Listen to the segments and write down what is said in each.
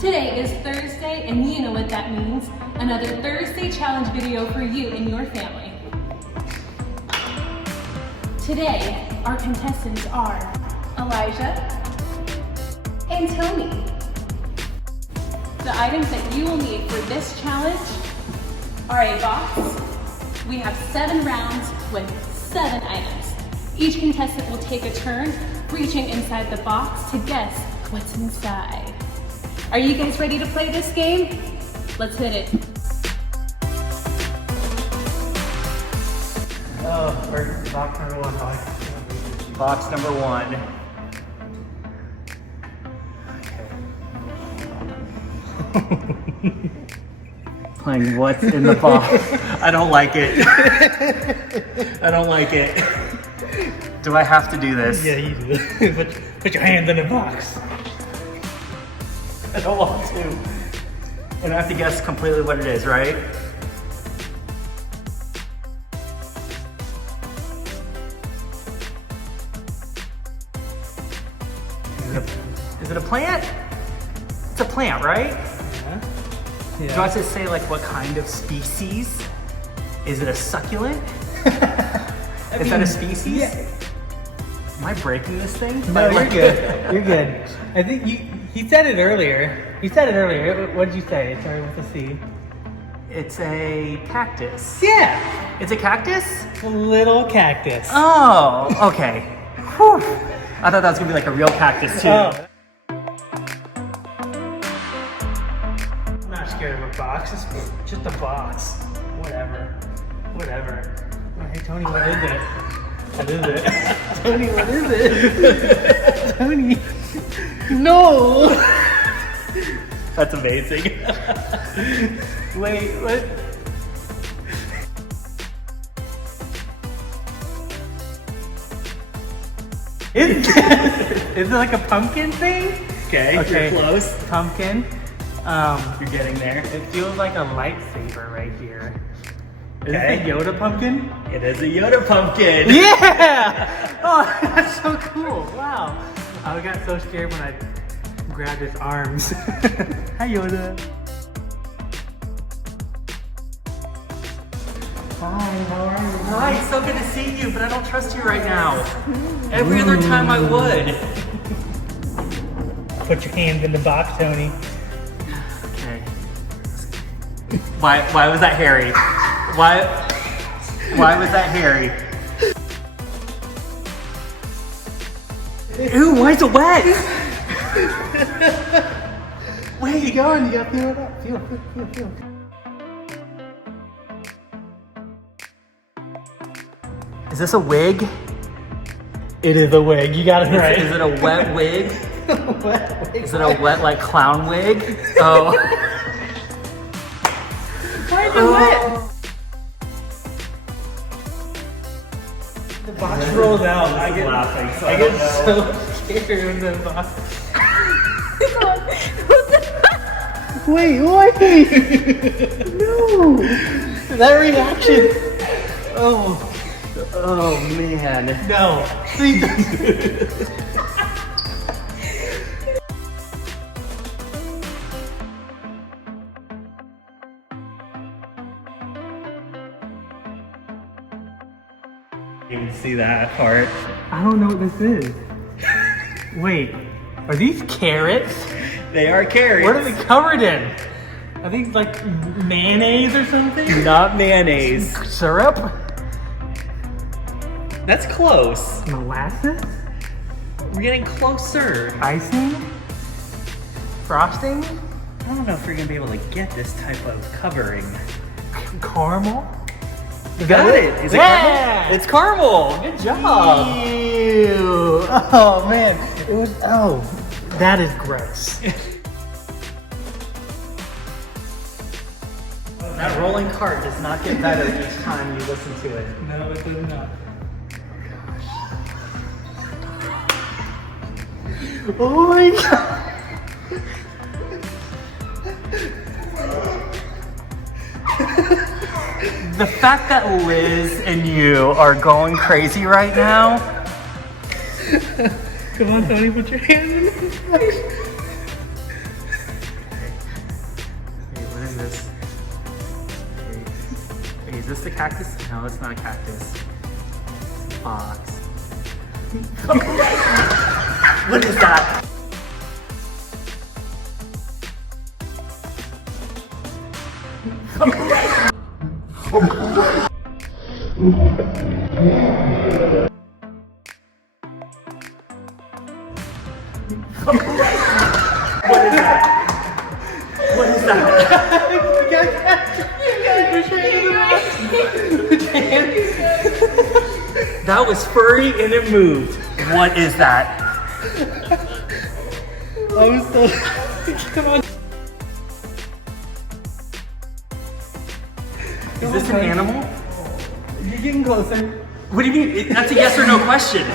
Today is Thursday, and you know what that means. Another Thursday challenge video for you and your family. Today, our contestants are Elijah and Tony. The items that you will need for this challenge are a box. We have 7 rounds with 7 items. Each contestant will take a turn reaching inside the box to guess what's inside. Are you guys ready to play this game? Let's hit it. Oh, box number 1, Holly. Box number 1. Playing what's in the box. I don't like it. I don't like it. Do I have to do this? Yeah, you do. Put your hands in the box. I don't want to. And I have to guess completely what it is, right? Is it a plant? It's a plant, right? Yeah. Do I have to say like what kind of species? Is it a succulent? Is that a species? Yeah. Am I breaking this thing? No, you're good. You're good. I think he said it earlier. You said it earlier. What did you say? It started with a C. It's a cactus. Yeah. It's a cactus? A little cactus. Oh, okay. Whew. I thought that was gonna be like a real cactus too. Oh. I'm not scared of a box. It's just a box. Whatever. Oh, hey, Tony, what is it? What is it? Tony, what is it? Tony. No! That's amazing. Wait, what? Is it like a pumpkin thing? Okay, you're close. Pumpkin. You're getting there. It feels like a lightsaber right here. Is Okay. it a Yoda pumpkin? It is a Yoda pumpkin. Yeah! Oh, that's so cool. Wow. I got so scared when I grabbed his arms. Hi, Yoda. Hi, how are you? Hi, it's so good to see you, but I don't trust you right now. Every other time I would. Put your hands in the box, Tony. Okay. Why was that hairy? Why was that hairy? Ew, why is it wet? Where you going? You gotta feel it up. Feel. Is this a wig? It is a wig. You got it right. Is it a wet wig? Wet wig. Is it a wet like clown wig? Oh. Why is it wet? The box rolls out. I get laughing, so I I get don't know. so scared when the box. Wait. No. That reaction. Oh man. No. Please. You can see that part. I don't know what this is. Wait. Are these carrots? They are carrots. What are they covered in? Are these like mayonnaise or something? Not mayonnaise. Syrup? That's close. Molasses? We're getting closer. Icing? Frosting? I don't know if you're gonna be able to get this type of covering. Caramel? You got it. Is it Yeah! caramel? It's caramel. Good job. Ew. Oh man. It was, that is gross. That rolling cart does not get better each time you listen to it. No, it does not. Oh my god. The fact that Liz and you are going crazy right now. Come on, Tony, put your hand in it. this the cactus? No, it's not a cactus. Box. What is that? What is that? What is that? That was furry and it moved. What is that? I'm so. Come on. Is this an animal? You're getting closer. What do you mean? That's a yes or no question.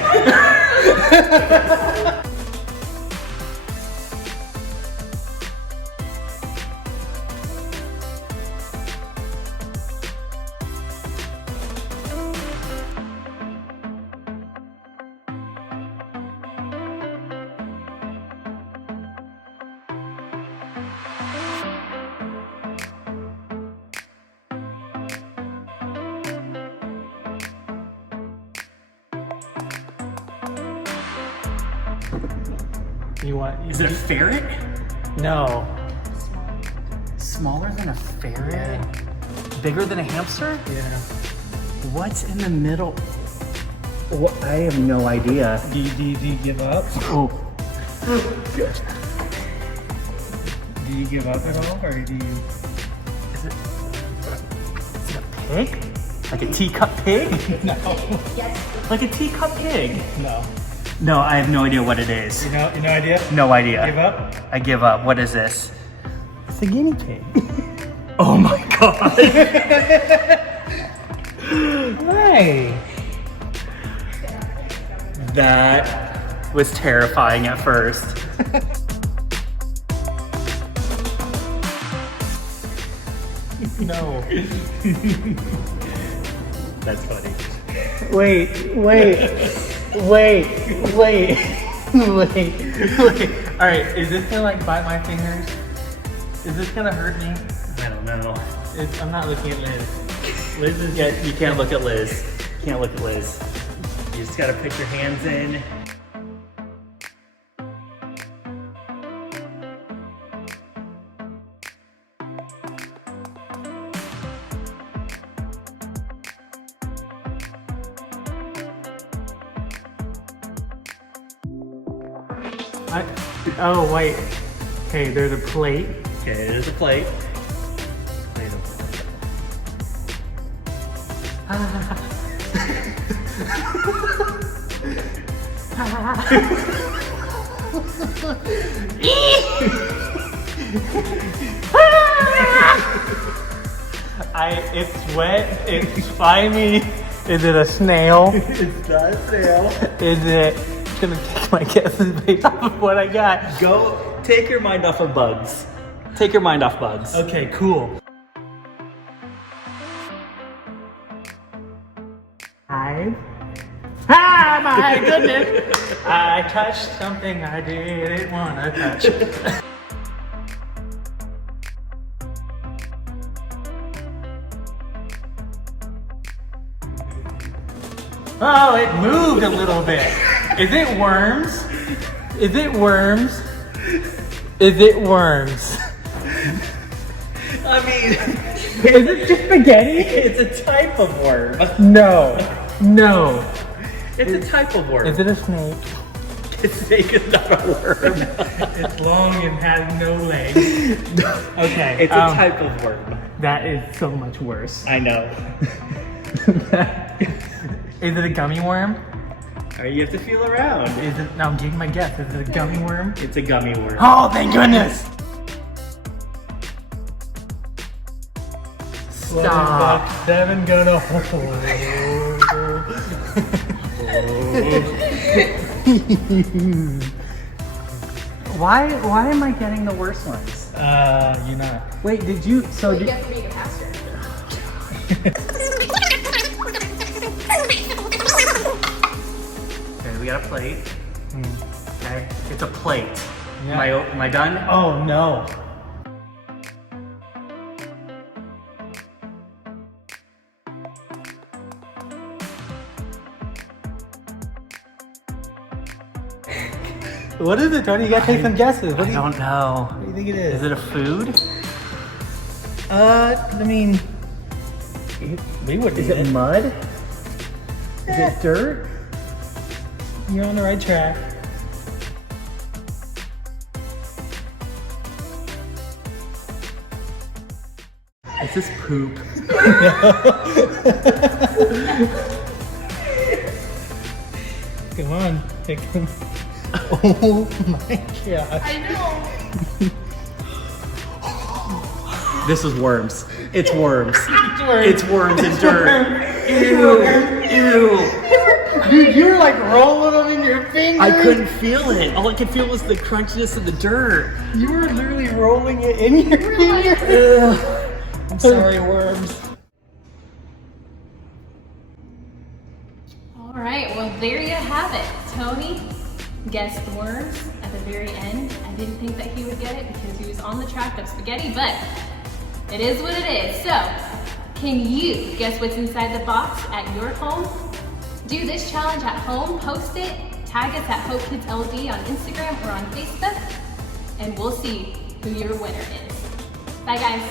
You want? Is it a ferret? No. Smaller than a ferret? Bigger than a hamster? Yeah. What's in the middle? What? I have no idea. Do you give up? Oh. Do you give up at all, or do you? Is it a pig? Like a teacup pig? No. Like a teacup pig? No. No, I have no idea what it is. You no idea? No idea. Give up? I give up. What is this? It's a guinea pig. Oh my god. Hey. That was terrifying at first. No. That's funny. Wait. All right, is this gonna like bite my fingers? Is this gonna hurt me? I don't know. I'm not looking at Liz. Liz is. Yeah, you can't look at Liz. You can't look at Liz. You just gotta put your hands in. Oh wait. Okay, there's a plate. Okay, there's a plate. It's wet. It's slimy. Is it a snail? It's not a snail. Is it? I'm gonna take my guesses based off of what I got. Go, take your mind off of bugs. Take your mind off bugs. Okay, cool. Ah, my goodness! I touched something I didn't want to touch. Oh, it moved a little bit. Is it worms? Is it worms? Is it worms? I mean, Is it just spaghetti? it's a type of worm. No. No. It's a type of worm. Is it a snake? A snake is not a worm. It's long and has no legs. Okay. It's a type of worm. That is so much worse. I know. Is it a gummy worm? Alright, you have to feel around. Is it? No, I'm taking my guess. Is it a gummy worm? It's a gummy worm. Oh, thank goodness! Stop. Devin gonna Why am I getting the worst ones? You're not. Wait, did you? So You did, get for being a pastor. Okay, we got a plate. Okay, it's a plate. Yeah. Am I done? Oh no. What is it, Tony? You gotta take some guesses. What I do you don't know. What do you think it is? Is it a food? I mean, we would. Is it mud? Is it dirt? You're on the right track. Is this poop? Come on, pick them. Oh my god. I know. This is worms. It's worms. worms. It's worms and dirt. Ew. Ew. Dude, you were like rolling them in your fingers. I couldn't feel it. All I could feel was the crunchiness of the dirt. You were literally rolling it in your fingers. Ugh. I'm sorry, worms. All right, well, there you have it. Tony guessed worms at the very end. I didn't think that he would get it because he was on the track of spaghetti, but it is what it is. So, can you guess what's inside the box at your home? Do this challenge at home, post it, tag us at HopeKidsLD on Instagram or on Facebook, and we'll see who your winner is. Bye, guys.